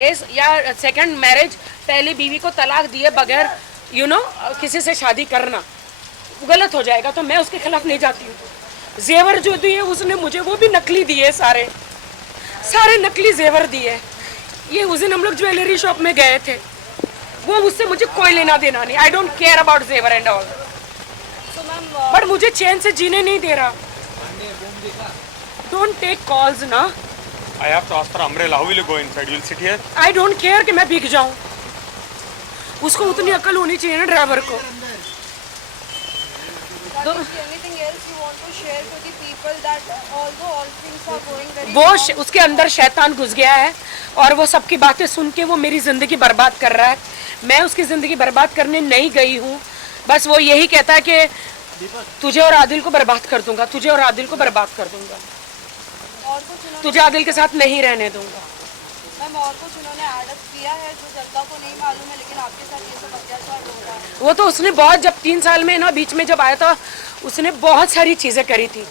या second marriage, पहली बीवी को तलाक दिए बगैर किसी से शादी करना गलत हो जाएगा, तो मैं उसके खिलाफ नहीं जाती हूँ। जेवर जो दिए उसने मुझे, वो भी नकली दिए, सारे नकली जेवर दिए। ये उस दिन हम लोग ज्वेलरी शॉप में गए थे, वो उससे मुझे कोई लेना देना नहीं। आई डोंट केयर अबाउट जेवर एंड ऑल, बट मुझे चैन से जीने नहीं दे रहा। डोंट टेक कॉल्स ना। I have to ask for umbrella. How will you go inside? You'll sit here? I don't care कि मैं भीग जाऊं। उसको उतनी अकल होनी चाहिए ना ड्राइवर को। वो उसके अंदर शैतान घुस गया है और वो सबकी बातें सुन के वो मेरी जिंदगी बर्बाद कर रहा है। मैं उसकी जिंदगी बर्बाद करने नहीं गई हूँ, बस वो यही कहता है कि तुझे और आदिल को बर्बाद कर दूंगा, तुझे और आदिल को बर्बाद कर दूंगा, तुझे आदिल के साथ नहीं रहने दूंगा। मैम, और कुछ उन्होंने आदत किया है जो जनता को नहीं मालूम है, लेकिन आपके साथ ये सब अत्याचार हो रहा है? वो तो उसने बहुत, जब 3 साल में ना बीच में जब आया था, उसने बहुत सारी चीजें करी थी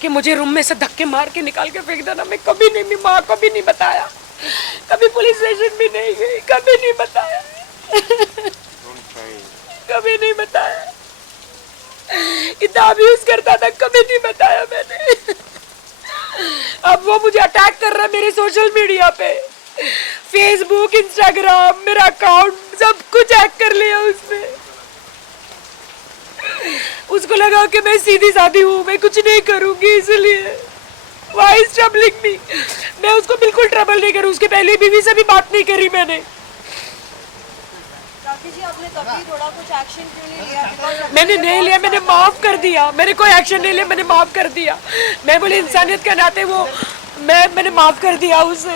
कि मुझे रूम में से धक्के मार के निकाल के फेंक देना। मैं कभी नहीं, मेरी माँ को भी नहीं बताया, कभी पुलिस स्टेशन भी नहीं गई, कभी नहीं बताया कभी नहीं बताया। इतना अब्यूज करता था, कभी नहीं बताया मैंने। अब वो मुझे अटैक कर रहा है मेरे सोशल मीडिया पे, फेसबुक, इंस्टाग्राम, मेरा अकाउंट सब कुछ हैक कर लिया उसने। उसको लगा कि मैं सीधी सादी हूँ, मैं कुछ नहीं करूंगी, इसलिए Why is troubling me? मैं उसको बिल्कुल ट्रबल नहीं करूँ। उसके पहले बीवी से भी बात नहीं करी मैंने। जी, आपने तभी थोड़ा कुछ एक्शन क्यों नहीं लिया? मैंने नहीं लिया, मैंने माफ कर दिया। मैंने कोई एक्शन नहीं लिया, मैंने माफ कर दिया। मैं बोली इंसानियत के नाते वो मैंने माफ कर दिया उसे।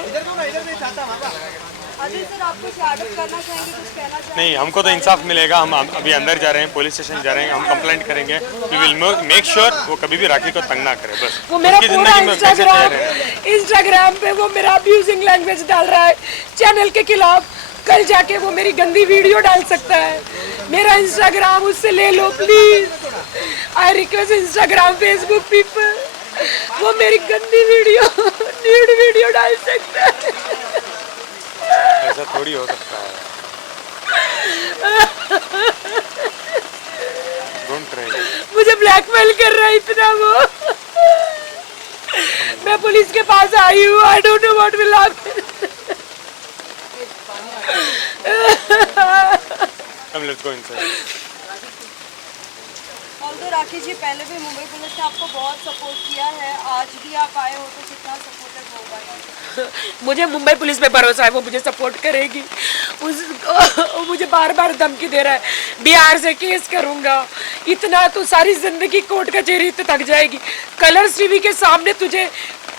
नहीं, हमको तो इंसाफ मिलेगा। हम अभी अंदर जा रहे हैं, पुलिस स्टेशन जा रहे हैं, हम कंप्लेंट करेंगे। वी विल मेक श्योर वो कभी भी राखी को तंग ना करे। बस वो मेरा पूरा इंस्टाग्राम पे वो मेरा अब्यूजिंग लैंग्वेज डाल रहा है चैनल के खिलाफ। कल जाके वो मेरी गंदी वीडियो डाल सकता है। मेरा इंस्टाग्राम उससे ले लो please. I request Instagram, Facebook people, वो मेरी गंदी वीडियो, न्यूड वीडियो डाल सकता है। ऐसा थोड़ी हो सकता है। Don't try. मुझे ब्लैकमेल कर रहा है इतना वो। मैं पुलिस के पास आई हूँ। I don't know what will happen. Come, let's go inside. ऑल्दो राखी जी, पहले भी मुंबई पुलिस ने आपको बहुत सपोर्ट किया है, आज भी आप आए हो तो कितना सपोर्टिव होगा? मुझे मुंबई पुलिस पे भरोसा है, वो मुझे सपोर्ट करेगी। मुझे बार बार धमकी दे रहा है, बिहार से केस करूंगा। इतना तो सारी जिंदगी कोर्ट कचहरी पे थक जाएगी। कलर्स टीवी के सामने तुझे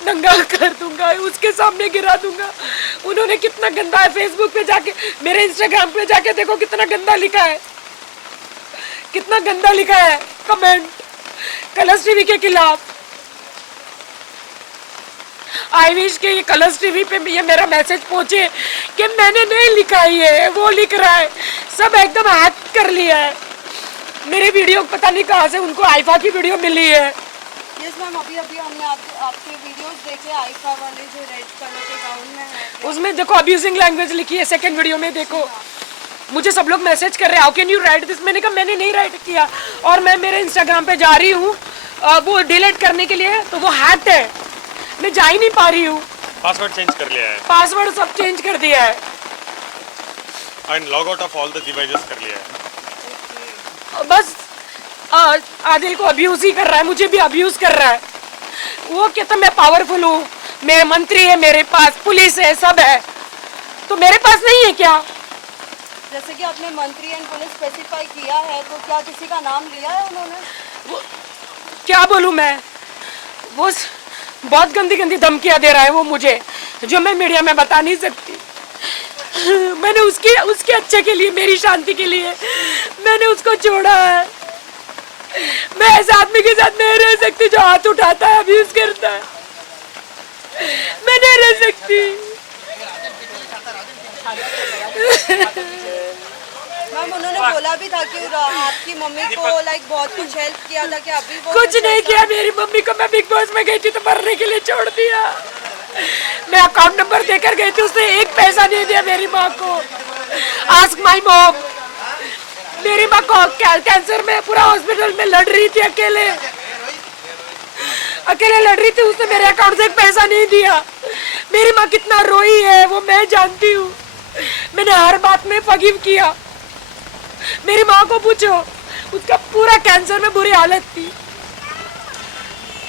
नंगा कर दूंगा, उसके सामने गिरा दूंगा। उन्होंने कितना गंदा है, फेसबुक पे जाके, मेरे इंस्टाग्राम पे जाके देखो कितना गंदा लिखा है, कितना गंदा लिखा है कमेंट कलर्स टीवी के खिलाफ। आई विश के ये कलर्स टीवी पे ये मेरा मैसेज पहुंचे कि मैंने नहीं लिखा है, वो लिख रहा है। सब एकदम हैक कर लिया है मेरे वीडियो। पता नहीं कहाँ से उनको आईफा की वीडियो मिली है। यस मैम, अभी हमने आपके वीडियोस देखे, आईफा वाले जो रेड कलर के गाउन में है, उसमें देखो अब्यूजिंग लैंग्वेज लिखी है। सेकंड वीडियो में देखो, मुझे सब लोग मैसेज कर रहे हैं, how can you right this. मैंने कहा मैंने नहीं राइट किया, और मैं मेरे इंस्टाग्राम पे जा रही हूँ वो डिलीट करने के लिए, तो वो हैक्ड है, मैं जा ही नहीं पा रही हूँ। पासवर्ड चेंज कर लिया है, पासवर्ड सब चेंज कर दिया है, and log out of all the devices कर लिया है। बस आदिल को अब्यूज ही कर रहा है, मुझे भी अब्यूज कर रहा है। वो कहता मैं पावरफुल हूँ, मेरे मंत्री है, मेरे पास पुलिस है, सब है, तो मेरे पास नहीं है क्या? जैसे कि आपने मंत्री एंड पुलिस स्पेसिफाई किया है, तो क्या किसी का नाम लिया है उन्होंने? क्या बोलूँ मैं, वो बहुत गंदी गंदी धमकियाँ दे रहा है वो मुझे, जो मैं मीडिया में बता नहीं सकती। मैंने उसके अच्छे के लिए, मेरी शांति के लिए मैंने उसको छोड़ा है। मैं ऐसे आदमी के साथ नहीं रह सकती जो हाथ उठाता है, अब्यूज करता है। मैं नहीं रह सकती। मैम, उन्होंने बोला भी था कि आपकी मम्मी को बहुत कुछ हेल्प किया था, कि अभी वो कुछ नहीं किया। मेरी मम्मी को मैं बिग बॉस में गई थी तो मरने के लिए छोड़ दिया। मैं अकाउंट नंबर देकर गई थी, उसने एक पैसा नहीं दिया मेरी माँ को। Ask my mom. मेरी माँ को कैंसर में पूरा हॉस्पिटल में लड़ रही थी, अकेले लड़ रही थी, उसने मेरे अकाउंट से एक पैसा नहीं दिया। मेरी माँ कितना रोई है वो मैं जानती हूँ। मैंने हर बात में फॉरगिव किया। मेरी माँ को पूछो, उसका पूरा कैंसर में बुरी हालत थी।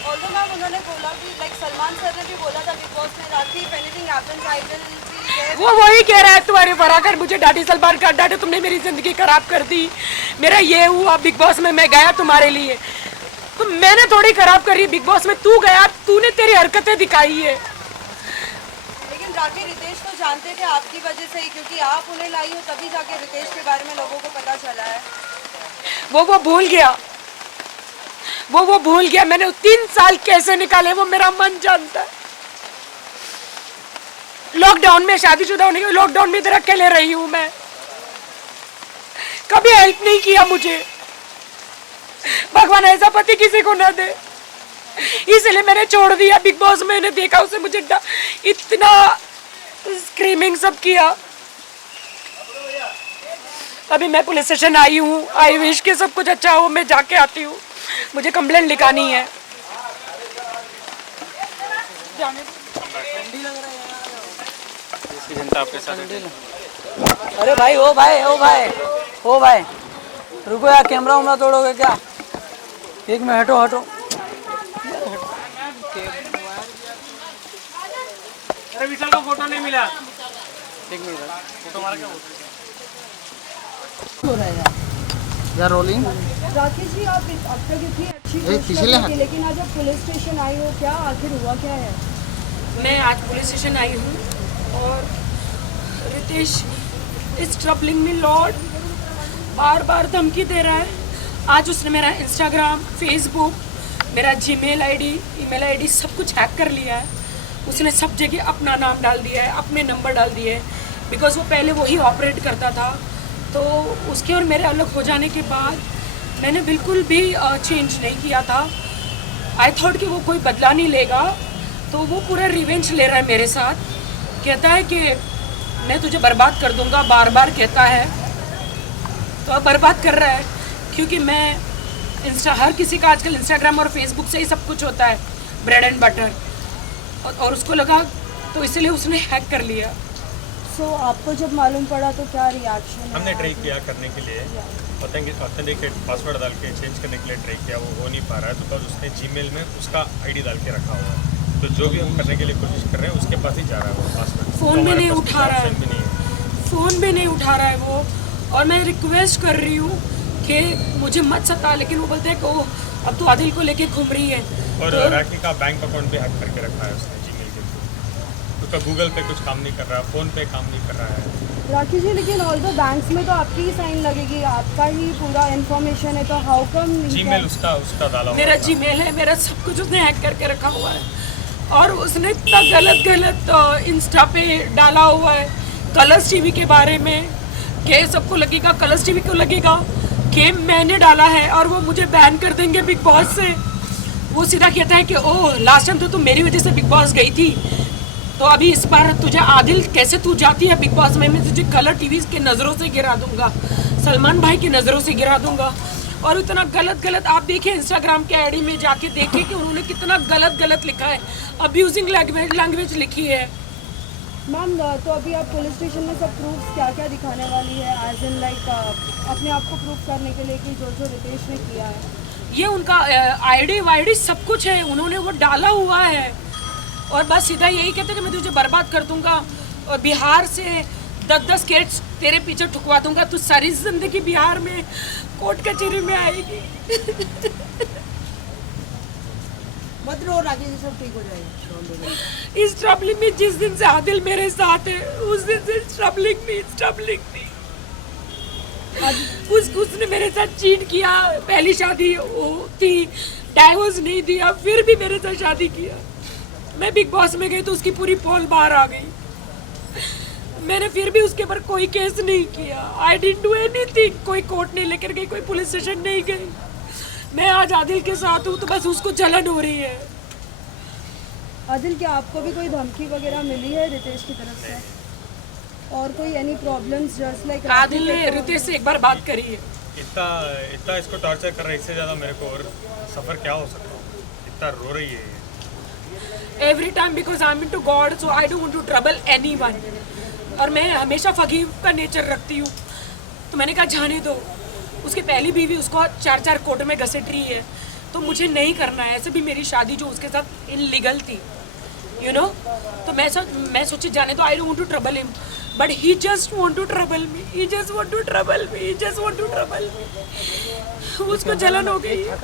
ऑल्दो मैम उन्होंने बोला कि लाइक सलमान सर ने भी बोला था बिग बॉस में Rakhi if anything happens I will be there. वो वही कह रहा है तुम्हारे फराकर मुझे डांटी सलमान कर डांटे, तुमने मेरी जिंदगी खराब कर दी, मेरा ये हुआ। बिग बॉस में मैं गया तुम्हारे लिए, तो मैंने थोड़ी खराब करी। बिग बॉस में तू गया, तूने तेरी हरकतें दिखाई है। लेकिन राखी रितेश तो जानते थे आपकी वजह से ही, क्योंकि आप उन्हें लाई हो तभी जाके रितेश के बारे में लोगों को पता चला है। वो भूल गया, वो भूल गया। मैंने 3 साल कैसे निकाले वो मेरा मन जानता है। लॉकडाउन में शादीशुदा होने के लॉकडाउन में इधर अकेले रही हूं मैं, कभी हेल्प नहीं किया मुझे। भगवान ऐसा पति किसी को ना दे, इसलिए मैंने छोड़ दिया। बिग बॉस मैंने देखा उसे मुझे इतना स्क्रीमिंग सब किया। अभी मैं पुलिस स्टेशन आई हूँ, आई विश के सब कुछ अच्छा हो, मैं जाके आती हूँ, मुझे कंप्लेंट लिखानी है। जनता आपके साथ है। अरे भाई ओ भाई रुको यार, कैमरा उमरा तोड़ोगे क्या? एक मिनट हटो। अरे विशाल को फोटो नहीं मिला। एक मिनट फोटो मारा क्या हो रहा है यार रोलिंग। राकेश जी आप अब तक इतनी अच्छी कोशिश की, लेकिन आज आप पुलिस स्टेशन आई हो, क्या आखिर हुआ क्या है? मैं आज पुलिस स्टेशन आई हूँ और Ritesh is troubling me lord, बार बार धमकी दे रहा है। आज उसने मेरा इंस्टाग्राम, फेसबुक, मेरा जीमेल आईडी, ईमेल आईडी सब कुछ हैक कर लिया है। उसने सब जगह अपना नाम डाल दिया है, अपने नंबर डाल दिए हैं, बिकॉज वो पहले वही ऑपरेट करता था। तो उसके और मेरे अलग हो जाने के बाद मैंने बिल्कुल भी चेंज नहीं किया था। आई थॉट कि वो कोई बदला नहीं लेगा, तो वो पूरा रिवेंज ले रहा है मेरे साथ। कहता है कि मैं तुझे बर्बाद कर दूंगा, बार बार कहता है। तो अब बर्बाद कर रहा है, क्योंकि मैं हर किसी का आजकल इंस्टाग्राम और फेसबुक से ही सब कुछ होता है, ब्रेड एंड बटर, और उसको लगा तो इसलिए उसने हैक कर लिया। सो आपको जब मालूम पड़ा तो क्या रिएक्शन? हमने ट्राई किया करने के लिए, ऑथेंटिकेट पासवर्ड डाल के चेंज करने के लिए ट्राई किया, वो हो नहीं पा रहा है। बिकॉज उसने जीमेल में उसका आईडी डाल के रखा हुआ है, तो जो भी हम करने के लिए कोशिश कर रहे हैं उसके पास ही जा रहा है वो पासवर्ड। फ़ोन भी नहीं उठा रहा है, फ़ोन भी नहीं उठा रहा है वो। और मैं रिक्वेस्ट कर रही हूँ कि मुझे मत सता, लेकिन वो बोलते हैं कि ओह अब तो आदिल को लेके घूम रही है। और तो राखी का बैंक अकाउंट भी हैक करके रखा है उसने जीमेल के थ्रू। उसका गूगल पे कुछ काम नहीं कर रहा, फ़ोन पे काम नहीं कर रहा है। राकेश जी लेकिन ऑल द बैंक्स में तो आपकी ही साइन लगेगी, आपका ही पूरा इन्फॉर्मेशन है, तो हाउ कम? जीमेल उसका डाला हुआ मेरा था। जीमेल है, मेरा सब कुछ उसने हैक करके रखा हुआ है। और उसने इतना गलत इंस्टा पे डाला हुआ है कलर्स टीवी के बारे में, कि सबको लगेगा, कलर्स टीवी को लगेगा कि मैंने डाला है और वो मुझे बैन कर देंगे बिग बॉस से। वो सीधा कहता है कि ओह लास्ट टाइम तो तुम मेरी वजह से बिग बॉस गई थी, तो अभी इस बार तुझे आदिल कैसे तू जाती है बिग बॉस में, मैं तुझे कलर टीवी के नज़रों से गिरा दूंगा, सलमान भाई की नज़रों से गिरा दूंगा। और इतना गलत आप देखिए इंस्टाग्राम के आईडी में जाके देखिए कि उन्होंने कितना गलत लिखा है, अब्यूजिंग लैंग्वेज लिखी है। मैम तो अभी आप पुलिस स्टेशन में सब प्रूफ्स क्या क्या दिखाने वाली है, एज इन लाइक अपने आप को प्रूफ करने के लिए कि जो रितेश ने किया है? ये उनका आईडी वाईडी सब कुछ है, उन्होंने वो डाला हुआ है। और बस सीधा यही कहते कि मैं तुझे बर्बाद कर दूंगा और बिहार से 10 केस तेरे पीछे ठुकवा दूंगा, तू सारी जिंदगी बिहार में कोर्ट कचहरी में आएगी। मत रो राकेश, सब ठीक हो जाएगा। इस ट्रबलिंग में जिस दिन से आदिल मेरे साथ है उस दिन से ट्रबलिंग में उसने मेरे साथ चीट किया। पहली शादी वो थी, डाइवोर्स नहीं दिया, फिर भी मेरे साथ शादी किया। मैं बिग बॉस में गई तो उसकी पूरी पोल बाहर आ गई, मैंने फिर भी उसके ऊपर कोई केस नहीं किया। आई डिडंट डू एनीथिंग, कोई कोर्ट नहीं लेकर गई, कोई पुलिस स्टेशन नहीं गई। मैं आज आदिल के साथ हूँ तो बस उसको जलन हो रही है। आदिल, क्या आपको भी कोई धमकी वगैरह मिली है रितेश की तरफ से? और कोई any problems just like Adil ने रितेश से एक बार बात करी है। इतना इतना इसको टॉर्चर कर रहा है, इससे ज़्यादा मेरे को और सफ़र क्या हो सकता है। इतना रो रही है ये। Every time because I am into God so I don't want to trouble anyone. और मैं हमेशा फकीर का नेचर रखती हूँ, तो मैंने कहा जाने दो। उसकी पहली बीवी उसको 4-4 कोर्ट में घसीट रही है, तो मुझे नहीं करना है। ऐसे भी मेरी शादी जो उसके साथ इनलीगल थी, यू नो। तो मैं सोची जाने दो, I don't want to trouble him, but he just want to trouble me, he just want to trouble me, he just want to trouble me. उसको जलन हो गई है,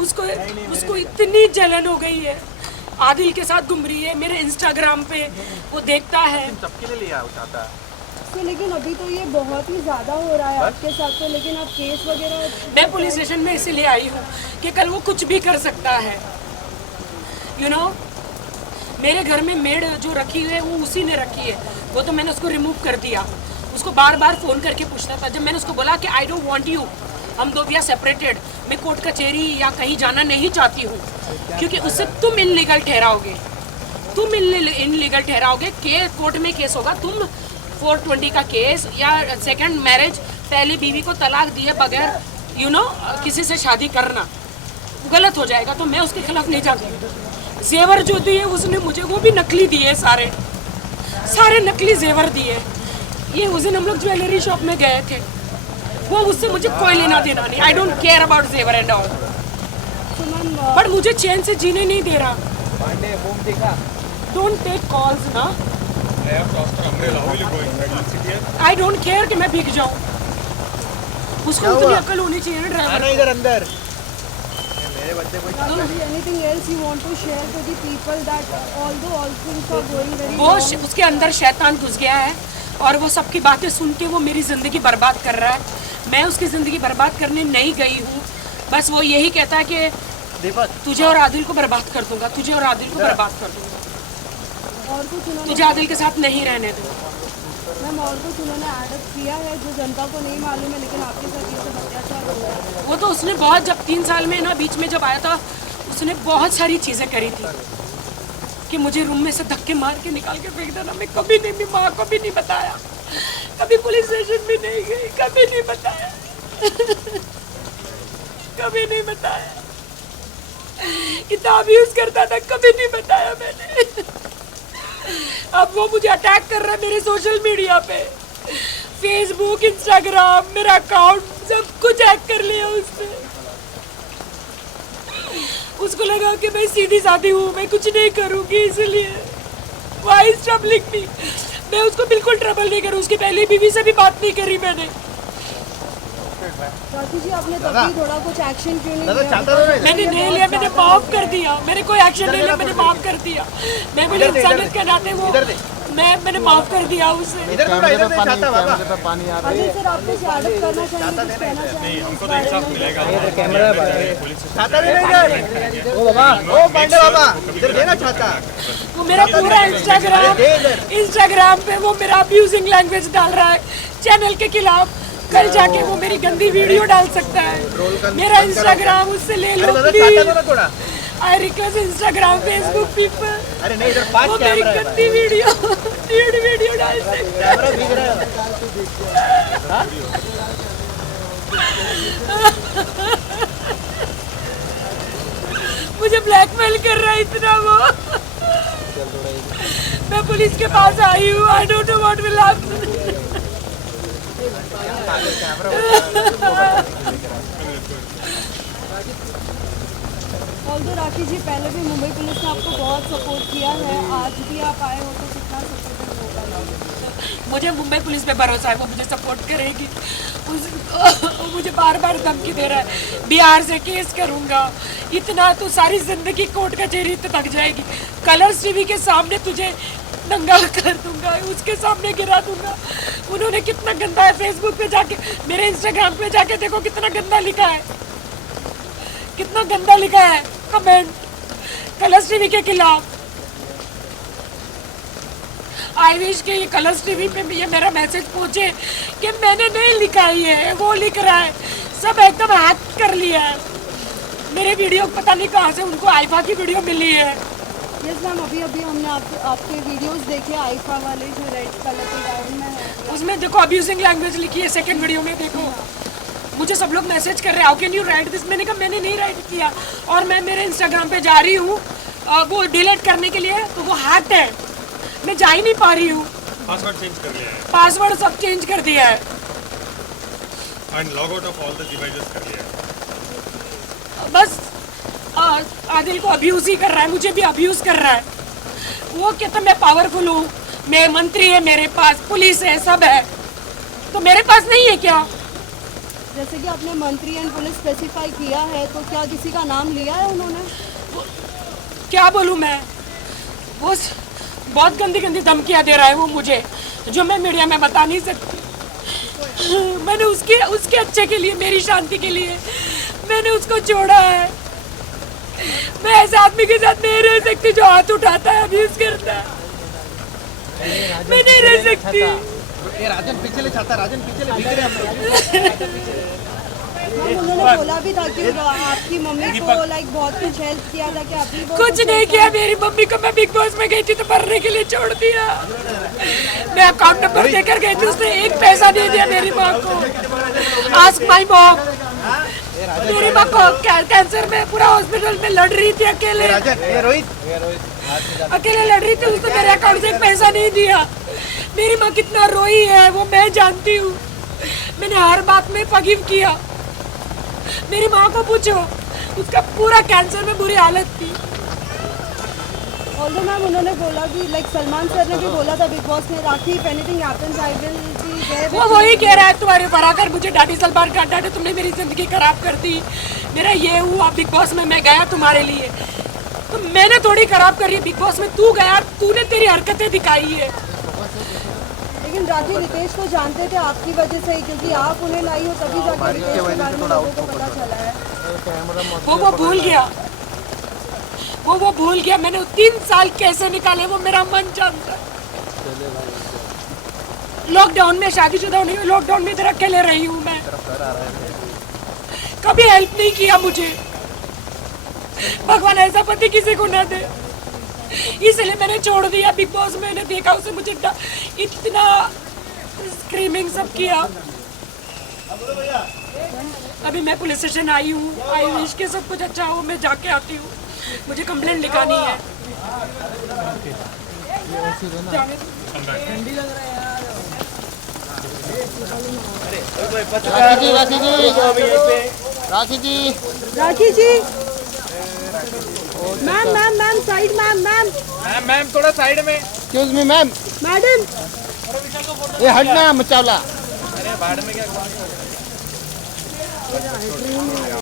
उसको इतनी जलन हो गई है। आदिल के साथ घूम रही है, मेरे इंस्टाग्राम पे वो देखता है। तो लेकिन अभी तो ये बहुत ही ज़्यादा हो रहा है आपके साथ, तो लेकिन आप केस वगैरह? मैं पुलिस स्टेशन में इसीलिए आई हूँ कि कल वो कुछ भी कर सकता है, यू नो। मेरे घर में मेड जो रखी हुई है वो उसी ने रखी है, वो तो मैंने उसको रिमूव कर दिया। उसको बार बार फ़ोन करके पूछता था। जब मैंने उसको बोला कि आई डोंट वांट यू, हम दो भी आर सेपरेटेड, मैं कोर्ट कचहरी या कहीं जाना नहीं चाहती हूँ, क्योंकि उससे तुम इनलीगल ठहराओगे, कोर्ट में केस होगा। तुम 420 का केस या सेकंड मैरिज, पहली बीवी को तलाक दिए बगैर, यू नो, किसी से शादी करना गलत हो जाएगा। तो मैं उसके खिलाफ नहीं जाती। जेवर जो दिए उसने मुझे, वो भी नकली दिए, सारे नकली जेवर दिए। ये उस दिन हम लोग ज्वेलरी शॉप में गए थे, वो उससे मुझे कोई लेना देना नहीं। आई डोंट केयर अबाउट जेवर एंड ऑल, बट मुझे चैन से जीने नहीं दे रहा। डोंट टेक कॉल्स ना, आई डोंट केयर कि मैं भीग जाऊं। उसको उतनी अकल होनी चाहिए ना ड्राइवर। इधर अंदर anything else you want to share to the people that although all things are going very वो उसके अंदर शैतान घुस गया है और वो सबकी बातें सुन के वो मेरी ज़िंदगी बर्बाद कर रहा है। मैं उसकी ज़िंदगी बर्बाद करने नहीं गई हूँ, बस वो यही कहता है कि तुझे और आदिल को बर्बाद कर दूंगा, तुझे और आदिल को बर्बाद कर दूंगा, और कुछ उन्होंने तुझे आदिल के साथ नहीं रहने दूंगा। मैम और कुछ उन्होंने एडअप किया है जो जनता को नहीं मालूम है, लेकिन आपके साथ ये सब अत्याचार हो रहा है? वो तो उसने बहुत, जब 3 साल में ना बीच में जब आया था, उसने बहुत सारी चीज़ें करी थी कि मुझे रूम में से धक्के मार के निकाल के फेंक देना। मैं कभी नहीं, मेरी माँ को भी नहीं बताया, कभी पुलिस स्टेशन भी नहीं गई, कभी नहीं बताया कभी नहीं बताया। इतना अब्यूज करता था, कभी नहीं बताया मैंने। अब वो मुझे अटैक कर रहा है मेरे सोशल मीडिया पे, फेसबुक, इंस्टाग्राम, मेरा अकाउंट सब कुछ हैक कर लिया उसने। उसको लगा कि मैं सीधी सादी हूँ, मैं कुछ नहीं करूँगी, इसलिए व्हाई इज ट्रबलिंग मी। मैं उसको बिल्कुल ट्रबल नहीं करूँ, उसकी पहली बीवी से भी बात नहीं करी मैंने। राखी जी, आपने तब भी थोड़ा कुछ एक्शन क्यों नहीं लिया? मैंने नहीं लिया, मैंने माफ कर दिया, मैंने कोई एक्शन नहीं लिया, मैंने माफ कर दिया। मैं बोली इंसानियत के नाते वो मैंने माफ कर दिया उसे। अजय सर, आप कुछ एडअप करना चाहेंगे, कुछ कहना चाहेंगे? हमको तो इंसाफ मिलेगा। वो मेरा पूरा इंस्टाग्राम पे वो मेरा अब्यूजिंग लैंग्वेज डाल रहा है चैनल के खिलाफ। कल जाके वो मेरी गंदी वीडियो डाल सकता है। मेरा इंस्टाग्राम उससे ले लो please. I request Instagram, Facebook people, वो मेरी गंदी वीडियो डाल सकता है। मुझे ब्लैकमेल कर रहा है इतना वो। मैं पुलिस के पास आई हूँ, I don't know what will happen. ऑल्दो राखी जी, पहले भी मुंबई पुलिस ने आपको बहुत सपोर्ट किया है, आज भी आप आए हो तो कितना सपोर्टिव होगा? मुझे मुंबई पुलिस पे भरोसा है, वो मुझे सपोर्ट करेगी। वो मुझे बार बार धमकी दे रहा है, बिहार से केस करूँगा, इतना तो सारी जिंदगी कोर्ट कचहरी तो थक जाएगी, कलर्स टीवी के सामने तुझे नंगा कर दूंगा, उसके सामने गिरा दूंगा। उन्होंने कितना गंदा है, फेसबुक पे जाके, मेरे इंस्टाग्राम पे जाके देखो कितना गंदा लिखा है, कितना गंदा लिखा है कमेंट कलर्स टीवी के खिलाफ। आई विश के ये कलर्स टीवी पे ये मेरा मैसेज पहुंचे कि मैंने नहीं लिखा है, ये वो लिख रहा है, सब एकदम हैक कर लिया है। मेरे वीडियो पता नहीं कहाँ से उनको आइफा की वीडियो मिली है। यस मैम, अभी अभी हमने आपके वीडियोस देखे आईफा वाले जो रेड कलर के गाउन में है। उसमें देखो अब्यूजिंग लैंग्वेज लिखी है, सेकंड वीडियो में देखो। मुझे सब लोग मैसेज कर रहे हैं, how can you right this. मैंने कहा मैंने नहीं राइट किया, और मैं मेरे इंस्टाग्राम पे जा रही हूँ वो डिलीट करने के लिए, तो वो हैक्ड है, मैं जा ही नहीं पा रही हूँ। पासवर्ड चेंज कर लिया है पासवर्ड सब चेंज कर दिया है। And log out of all the devices कर लिया है। बस आदिल को अब्यूज ही कर रहा है, मुझे भी अब्यूज कर रहा है। वो कहता मैं पावरफुल हूँ, मैं मंत्री है, मेरे पास पुलिस है, सब है, तो मेरे पास नहीं है क्या? जैसे कि आपने मंत्री एंड पुलिस स्पेसिफाई किया है, तो क्या किसी का नाम लिया है उन्होंने? क्या बोलूँ मैं, वो बहुत गंदी गंदी धमकियाँ दे रहा है वो मुझे, जो मैं मीडिया में बता नहीं सकती। मैंने उसके अच्छे के लिए, मेरी शांति के लिए मैंने उसको छोड़ा है। मैं ऐसे आदमी के साथ नहीं रह सकती जो हाथ उठाता है, अब्यूज करता है। मैं नहीं रह सकती। राजन पीछे ले जाता, राजन पीछे ले, बिगड़े हम लोग। मैम उन्होंने बोला भी था कि आपकी मम्मी को लाइक बहुत कुछ हेल्प किया था, कि अभी वो कुछ नहीं किया। मेरी मम्मी को मैं बिग बॉस में गई थी तो मरने के लिए छोड़ दिया। मैं अकाउंट नंबर देकर गई थी, उसने एक पैसा नहीं दिया मेरी माँ को। Ask my mom. मेरी माँ को कैंसर में पूरा हॉस्पिटल में लड़ रही थी अकेले, अकेले लड़ रही थी, उसने मेरे अकाउंट से एक पैसा नहीं दिया। मेरी माँ कितना रोई है वो मैं जानती हूँ। मैंने हर बात में फॉरगिव किया। मेरी माँ को पूछो, उसका पूरा कैंसर में बुरी हालत थी। ऑल्दो मैम उन्होंने बोला कि लाइक सलमान सर ने भी बोला था बिग बॉस में, Rakhi if anything happens I will be there. वो वही कह रहा है, तुम्हारे ऊपर आकर मुझे डाटी सलमान काट डाटे, तुमने मेरी जिंदगी खराब कर दी, मेरा ये हुआ। बिग बॉस में मैं गया तुम्हारे लिए, तो मैंने थोड़ी खराब करी है। बिग बॉस में तू गया, तूने तेरी हरकतें दिखाई है। लेकिन राखी रितेश को जानते थे आपकी वजह से ही, क्योंकि आप उन्हें लाई हो तभी जाके रितेश के बारे में लोगों को पता चला है। वो भूल गया, वो भूल गया। मैंने 3 साल कैसे निकाले वो मेरा मन जानता है। लॉकडाउन में शादीशुदा होने, लॉकडाउन में इधर अकेले रही हूँ मैं, कभी हेल्प नहीं किया मुझे। भगवान ऐसा पति किसी को ना दे, इसलिए मैंने छोड़ दिया। बिग बॉस में मैंने देखा उसे, मुझे इतना स्क्रीमिंग सब किया। अभी मैं पुलिस स्टेशन आई हूँ, आई विश के सब कुछ अच्छा हो, मैं जाके आती हूँ, मुझे कंप्लेंट लिखानी है। Rakhi ji ma'am ma'am ma'am side ma'am ma'am ma'am थोड़ा साइड में। Excuse me ma'am. मैडम ये हटना मचावला।